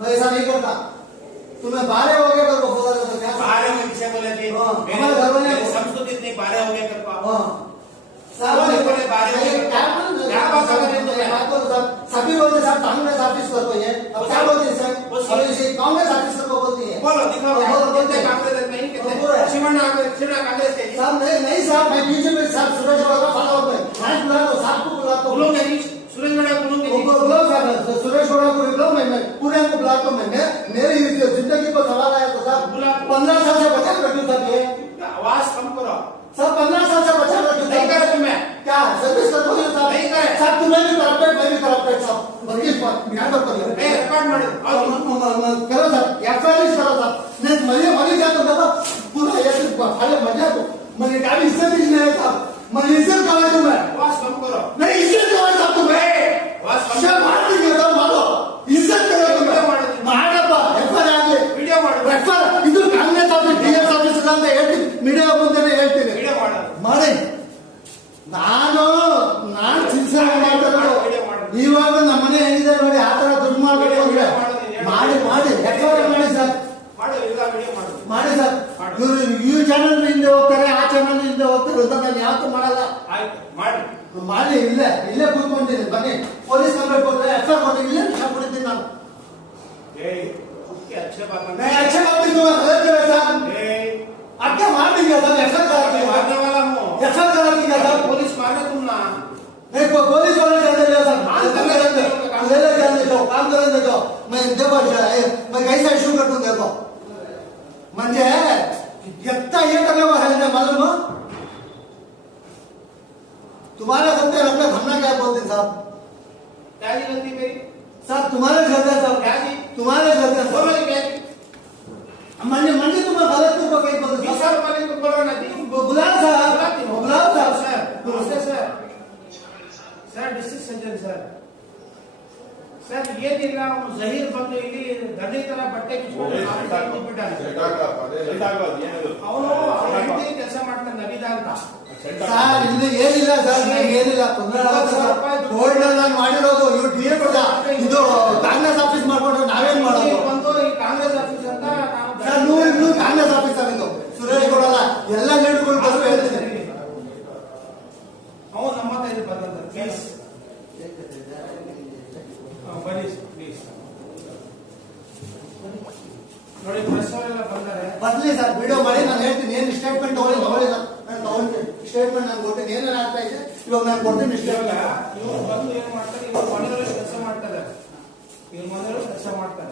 मैं ऐसा नहीं करता। तुम्हें बारे हो गए कर बोला तो क्या बारे में पीछे बोले थे हमारे घर वाले संस्कृति इतनी बारे हो गया कर पाओ साहब बोले बारे हो गया क्या बात कर रहे हो बात करो साहब सभी बोलते साहब कांग्रेस ऑफिस पर कोई है अब क्या बोलते हैं सर और इसे कांग्रेस ऑफिस पर बोलती है बोलो दिखाओ बोलते कांग्रेस नहीं कितने शिवಣ್ಣ कांग्रेस के साहब नहीं साहब मैं बीजेपी साहब सुरेश गौड़ का फॉलोअर में मैं बुला दो साहब को बुला दो बोलो क्या सुरेश गौड़ को बुलाओ साहब सुरेश गौड़ को बुलाओ मैं पूरे को बुला दो मैं मेरी जिंदगी को सवाल आया तो साहब 15 साल से बचा रखी था ये आवाज कम करो सब 15 साल से बचा रखी नहीं करे तुम्हें क्या सर्विस कर रहे हो साहब नहीं करे साहब तुम्हें भी करप्टेड मैं भी करप्टेड साहब बल्कि ध्यान रखो मैं रिकॉर्ड मार करो साहब एफआईआर करो साहब नहीं मरी जातो बाबा पूरा ये खाली मजा तो मैंने क्या इज्जत ही नहीं है साहब मैं इज्जत करा दूं मैं आवाज कम करो नहीं इज्जत करा साहब तुम्हें आवाज कम क्या मार दी तो मारो इज्जत करो तुम्हें ಮಾಡಪ್ಪ ಎಫ್ಆರ್ ಆಗಲಿ ವಿಡಿಯೋ ಮಾಡು ಎಫ್ಆರ್ ಇದು ಕಾಂಗ್ರೆಸ್ ಆಫೀಸ್ ಡಿಎಸ್ ಆಫೀಸ್ ಅಂತ ಹೇಳ್ತೀನಿ ಮೀಡಿಯಾ ಮುಂದೆನೇ ಹೇಳ್ತೀನಿ ವಿಡಿಯೋ ಮಾಡು ಮಾಡಿ ನಾನು ಸಿನ್ಸಿಯರ್ ಮಾಡ್ತಾರೆ ಇವಾಗ ನಮ್ಮ ಮನೆ ಹೆಂಗಿದೆ ನೋಡಿ ಆ ತರ ದುಡ್ಡು ಮಾಡ್ಬೇಕು ಅಂದ್ರೆ ಮಾಡಿ ಎಫ್ಆರ್ ಮಾಡಿ ಸರ್ ಮಾಡು ಈಗ ವಿಡಿಯೋ ಮಾಡು ಮಾಡಿ ಸರ್ ಇವರು ಈ ಚಾನಲ್ ಹಿಂದೆ ಹೋಗ್ತಾರೆ ಆ ಚಾನಲ್ ಹಿಂದೆ ಹೋಗ್ತಾರೆ ಅಂತ ನಾನು ಯಾವತ್ತೂ ಮಾಡಲ್ಲ ಆಯ್ತು ಮಾಡಿ ಮಾಡಿ ಇಲ್ಲೇ ಕೂತ್ಕೊಂಡಿದ್ದೀನಿ ಬನ್ನಿ ಪೊಲೀಸ್ ಕಂಪ್ಲೇಂಟ್ ಕೊಟ್ಟರೆ ಎಫ್ಆರ್ ಕೊಟ್ಟು ಇಲ್ಲೇ ವಿಷಯ ಕೊಡ್ತೀನಿ ನಾನು अच्छे बात मैं अच्छे बात नहीं दूंगा गलत करे साहब आप क्या मार देंगे साहब एफआईआर करा देंगे मारने वाला हूँ एफआईआर करा देंगे साहब पुलिस मारे तुम ना देखो पुलिस वाले चल रहे साहब ले ले जाने दो काम करने दो मैं देखो मैं कैसा इशू कर दूं देखो म्हणजे कितना ये करने वाला है मालूम तुम्हारे घर पे हमने क्या बोलते साहब क्या जी गलती मेरी साहब तुम्हारे घर का साहब क्या जी तुम्हारे घर का बोलो क्या मंजे मंजे तुम्हें गलत तुमको कहीं बोलते बीस साल पहले तो बोलो ना जी बुलाओ साहब सर नमस्ते sir sir district surgeon sir sir ये दिन जहीर ಬಂದು ಇಲ್ಲಿ ದಡ್ಡಿ ತರ ಬಟ್ಟೆ ಕಿಚ್ಕೊಂಡು ಅವನು ಹೆಂಡತಿ ಕೆಲಸ ಮಾಡ್ತಾನೆ ನವಿದಾ ಅಂತ ಸರ್ ಇಲ್ಲಿ ಏನಿಲ್ಲ ಸರ್ ಏನಿಲ್ಲ ತೊಂದರೆ ಗೋಲ್ಡ್ ನಾನು ಮಾಡಿರೋದು ಇವ್ರು ಡಿ ಎ ಇದು ಕಾಂಗ್ರೆಸ್ ಆಫೀಸ್ ಮಾಡ್ಕೊಂಡ್ರೆ ನಾವೇನ್ ಮಾಡೋದು ಬಂದು ಈ ಕಾಂಗ್ರೆಸ್ ಆಫೀಸ್ ಅಂತ ಸರ್ ನೀವು ಕಾಂಗ್ರೆಸ್ ಆಫೀಸರ್ ಇದು ಸುರೇಶ್ ಗೌಡ ಎಲ್ಲ ಲೀಡರ್ಗಳು ಬಂದು ಹೇಳ್ತೀನಿ ಅವನು ನಮ್ಮ ಕೈಲಿ ಬಂದಂತ ಪ್ಲೀಸ್ ಬನ್ನಿ ಪ್ಲೀಸ್ ನೋಡಿ ಪ್ರೆಸ್ ಅವರೆಲ್ಲ ಬಂದರೆ ಬರ್ಲಿ ಸರ್ ವಿಡಿಯೋ ಮಾಡಿ ನಾನು ಹೇಳ್ತೀನಿ ಏನು ಸ್ಟೇಟ್ಮೆಂಟ್ ತಗೊಳ್ಳಿ ನಾನು ತಗೊಳ್ತೀನಿ ಸ್ಟೇಟ್ಮೆಂಟ್ ನಾನು ಕೊಡ್ತೀನಿ ಏನೇನು ಆಗ್ತಾ ಇದೆ ಇವಾಗ ನಾನು ಕೊಡ್ತೀನಿ ಇವಾಗ ಇವ್ರು ಬಂದು ಏನ್ ಮಾಡ್ತಾರೆ ಇವ್ರು ಮನೆಯವರು ಕೆಲಸ ಮಾಡ್ತಾರೆ ಇವ್ರ ಮನೆಯವರು ಕೆಲಸ ಮಾಡ್ತಾರೆ